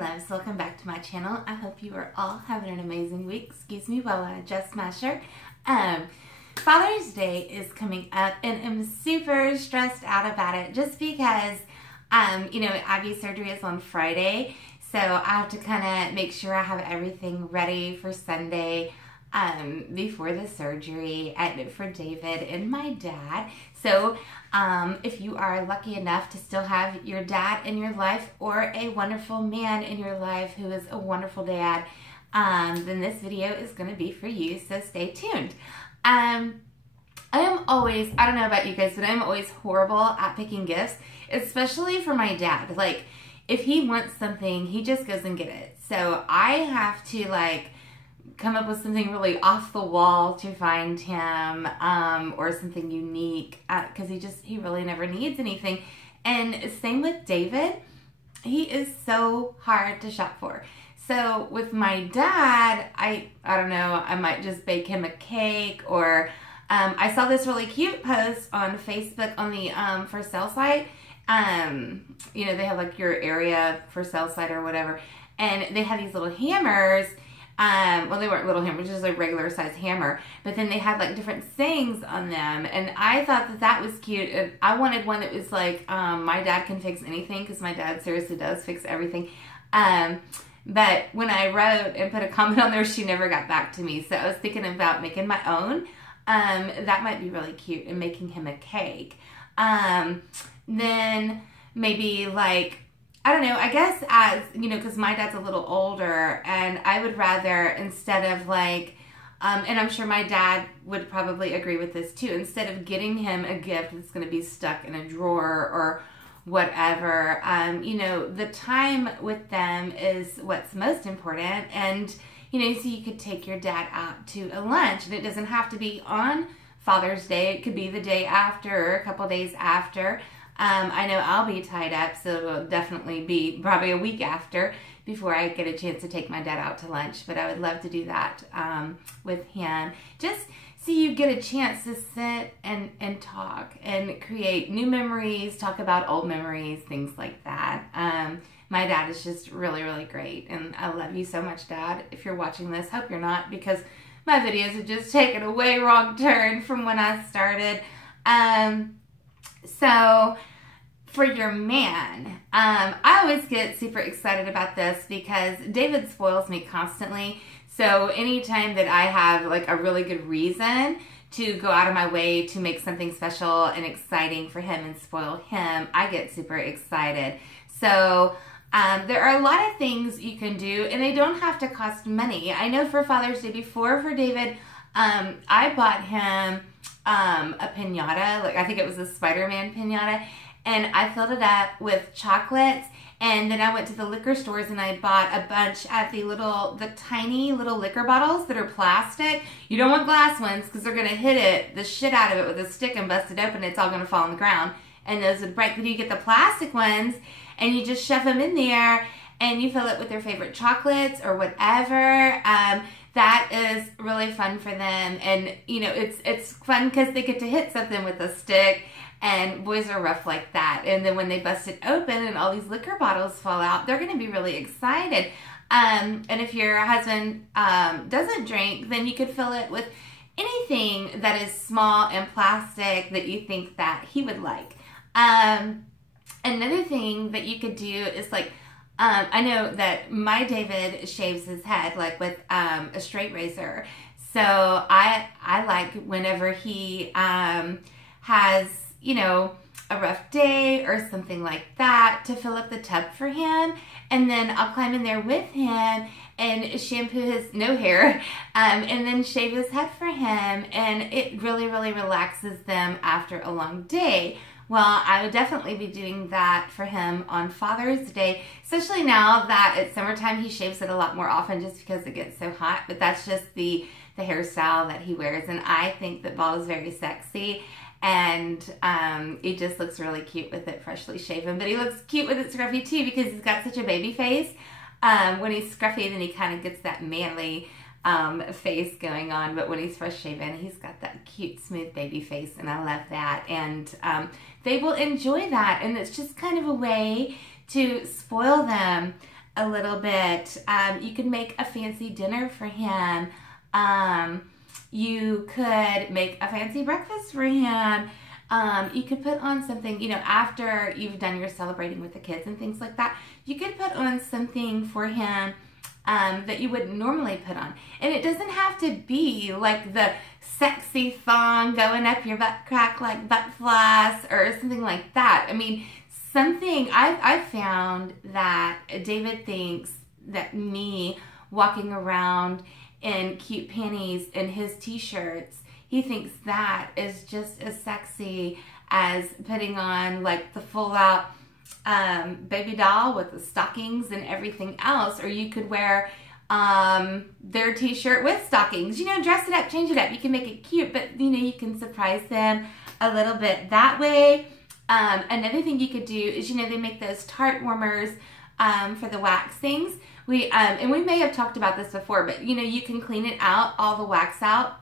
loves, welcome back to my channel. I hope you are all having an amazing week. Excuse me while I adjust my shirt. Father's Day is coming up and I'm super stressed out about it just because, Ivy's surgery is on Friday. So I have to kind of make sure I have everything ready for Sunday before the surgery for David and my dad. So if you are lucky enough to still have your dad in your life or a wonderful man in your life who is a wonderful dad, then this video is going to be for you, so stay tuned. I don't know about you guys, but I'm always horrible at picking gifts, especially for my dad. Like, if he wants something, he just goes and get it. So I have to come up with something really off the wall to find him, or something unique, because he really never needs anything. And same with David. He is so hard to shop for. So with my dad, I don't know, I might just bake him a cake, or I saw this really cute post on Facebook on the for sale site. They have like your area for sale site or whatever, and they had these little hammers. Well, they weren't little hammers, just a regular size hammer, but then they had like different sayings on them, and I thought that was cute. And I wanted one that was like, my dad can fix anything, because my dad seriously does fix everything. But when I wrote and put a comment on there, she never got back to me. So I was thinking about making my own. That might be really cute, and making him a cake. Then maybe I don't know, I guess as, because my dad's a little older, and I would rather, instead of and I'm sure my dad would probably agree with this too, instead of getting him a gift that's going to be stuck in a drawer or whatever, the time with them is what's most important. And, so you could take your dad out to a lunch, and it doesn't have to be on Father's Day. It could be the day after or a couple days after. I know I'll be tied up, so it'll definitely be probably a week after before I get a chance to take my dad out to lunch. But I would love to do that with him. Just so you get a chance to sit and talk and create new memories, talk about old memories, things like that. My dad is just really, really great, and I love you so much, Dad. If you're watching this, hope you're not, because my videos have just taken a way wrong turn from when I started. So for your man, I always get super excited about this because David spoils me constantly. So anytime that I have a really good reason to go out of my way to make something special and exciting for him and spoil him, I get super excited. So there are a lot of things you can do, and they don't have to cost money. I know for Father's Day before, for David, I bought him a piñata. I think it was a Spider-Man piñata, and I filled it up with chocolates. And then I went to the liquor stores and I bought a bunch of the tiny little liquor bottles that are plastic. You don't want glass ones, because they're going to hit the shit out of it with a stick and bust it open. It's all going to fall on the ground, and those would break. But you get the plastic ones, and you just shove them in there, and you fill it with their favorite chocolates or whatever. That is really fun for them. And, it's fun because they get to hit something with a stick. And boys are rough like that. And then when they bust it open and all these liquor bottles fall out, they're going to be really excited. And if your husband doesn't drink, then you could fill it with anything that is small and plastic that you think that he would like. Another thing that you could do is I know that my David shaves his head with a straight razor. So I like whenever he has a rough day or something like that, to fill up the tub for him, and then I'll climb in there with him and shampoo his hair, and then shave his head for him, and it really, really relaxes them after a long day. Well, I would definitely be doing that for him on Father's Day, especially now that it's summertime. He shaves it a lot more often just because it gets so hot, but that's just the hairstyle that he wears, and I think that bald is very sexy. And it just looks really cute with it freshly shaven. But he looks cute with it scruffy too, because he's got such a baby face. When he's scruffy, then he kind of gets that manly face going on. But when he's fresh shaven, he's got that cute, smooth baby face. And I love that. And they will enjoy that. And it's just kind of a way to spoil them a little bit. You could make a fancy dinner for him. You could make a fancy breakfast for him. You could put on something, after you've done your celebrating with the kids and things like that, you could put on something for him that you wouldn't normally put on. And it doesn't have to be like the sexy thong going up your butt crack like butt floss or something like that. I mean, something I've found that David thinks that me walking around in cute panties and his t-shirts, he thinks that is just as sexy as putting on like the full out baby doll with the stockings and everything else. Or you could wear their t-shirt with stockings, dress it up, change it up. You can make it cute, but you can surprise them a little bit that way. Another thing you could do is, they make those tart warmers for the wax things. And we may have talked about this before, but you can clean it out, all the wax out,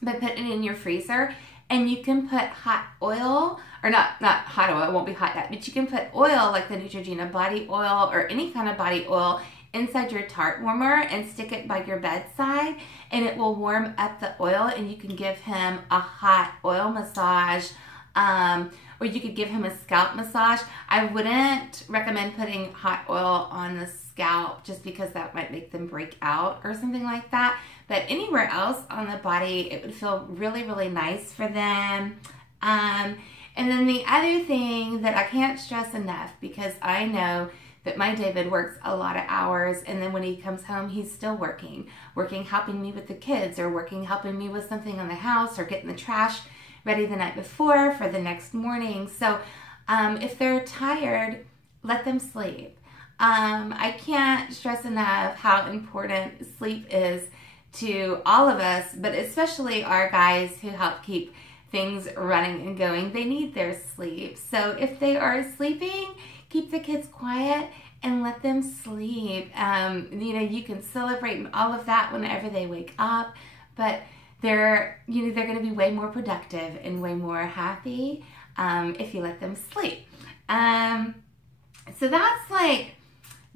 but put it in your freezer, and you can put hot oil, or not hot oil, it won't be hot yet, but you can put oil like the Neutrogena body oil or any kind of body oil inside your tart warmer and stick it by your bedside, and it will warm up the oil, and you can give him a hot oil massage, or you could give him a scalp massage. I wouldn't recommend putting hot oil on the scalp just because that might make them break out or something like that. But anywhere else on the body, it would feel really, really nice for them. And then the other thing that I can't stress enough, because I know that my David works a lot of hours, and then when he comes home, he's still working, helping me with the kids, or helping me with something on the house, or getting the trash ready the night before for the next morning. So if they're tired, let them sleep. I can't stress enough how important sleep is to all of us, but especially our guys who help keep things running and going. They need their sleep. So if they are sleeping, keep the kids quiet and let them sleep. You can celebrate all of that whenever they wake up, but they're going to be way more productive and way more happy if you let them sleep. So that's like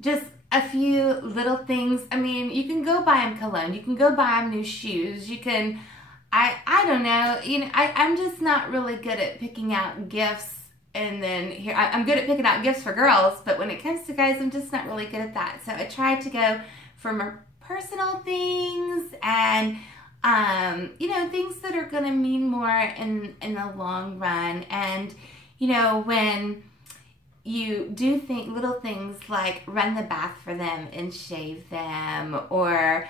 just a few little things. I mean, you can go buy them cologne. You can go buy them new shoes. You can, I don't know. I'm just not really good at picking out gifts. And then here, I'm good at picking out gifts for girls, but when it comes to guys, I'm just not really good at that. So I try to go for more personal things and things that are going to mean more in the long run. And, when you do little things like run the bath for them and shave them, or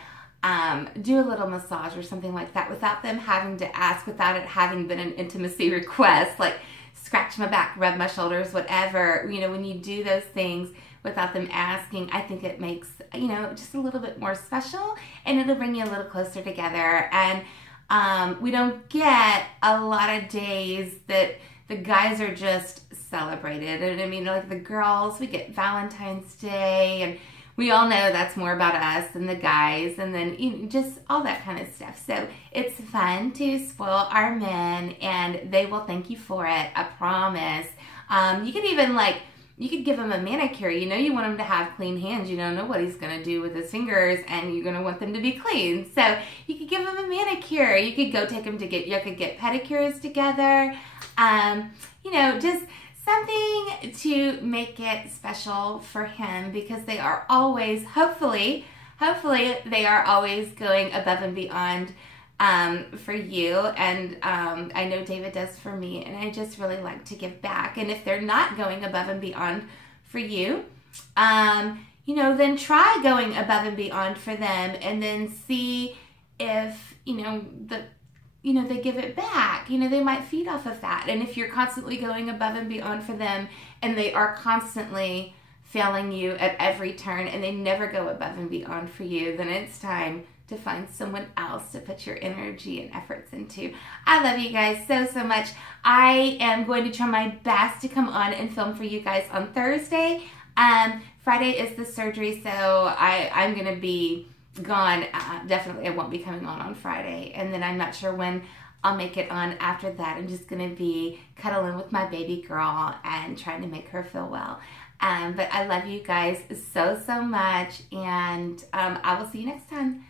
do a little massage or something like that without them having to ask, without it having been an intimacy request, like scratch my back, rub my shoulders, whatever. When you do those things without them asking, I think it makes, just a little bit more special, and it'll bring you a little closer together. And we don't get a lot of days that the guys are just celebrated. And I mean, like the girls, we get Valentine's Day, and we all know that's more about us than the guys, and then just all that kind of stuff. So it's fun to spoil our men, and they will thank you for it, I promise. You could even you could give him a manicure. You want him to have clean hands. You don't know what he's going to do with his fingers, and you're going to want them to be clean. So you could give him a manicure. You could go take him to you could get pedicures together. Just something to make it special for him, because they are always, hopefully they are always going above and beyond for you. And I know David does for me, and I just really like to give back. And if they're not going above and beyond for you, then try going above and beyond for them, and then see if, they give it back. They might feed off of that. And if you're constantly going above and beyond for them, and they are constantly failing you at every turn, and they never go above and beyond for you, then it's time to find someone else to put your energy and efforts into. I love you guys so, so much. I am going to try my best to come on and film for you guys on Thursday. Friday is the surgery, so I'm going to be gone. Definitely I won't be coming on Friday, and then I'm not sure when I'll make it on after that. I'm just going to be cuddling with my baby girl and trying to make her feel well. But I love you guys so much, and I will see you next time.